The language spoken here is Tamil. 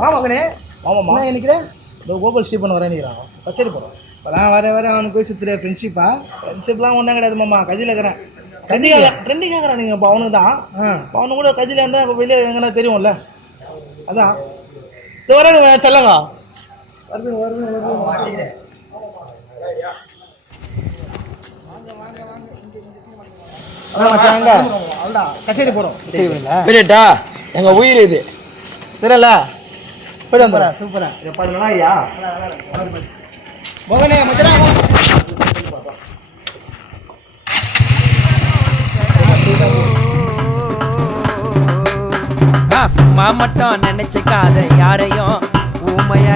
மகனே ஆமாம்மா. என்ன நினைக்கிறேன்? இந்த கோகுல் ஸ்டீபன் வரேன் நிற்கிறான், கச்சேரி போகிறோம். இப்போலாம் வர அவனுக்கு போய் சுற்றுற ஃப்ரெண்ட்ஷிப்பா? ஃப்ரெண்ட்ஷிப்லாம் ஒன்றும் கிடையாது மாமா. கஜில் இருக்கிறேன். ட்ரெண்டிங் கேட்குறேன் நீங்கள். இப்போ அவனுக்கு தான் அவனு கூட கஜில் இருந்தால் இப்போ வெளியே எங்கன்னா தெரியும்ல, அதான் இது வரேன் செல்லங்க. அவ்வளோதான் கச்சேரி போகிறோம். பெரியட்டா எங்க உயிர் இது தெரியல. போய்ட்டு வந்துடுறேன். சூப்பரா ஐயா மகனே மச்சரா சும்மா மட்டும் நினைச்சுக்காத யாரையும் ஊமையா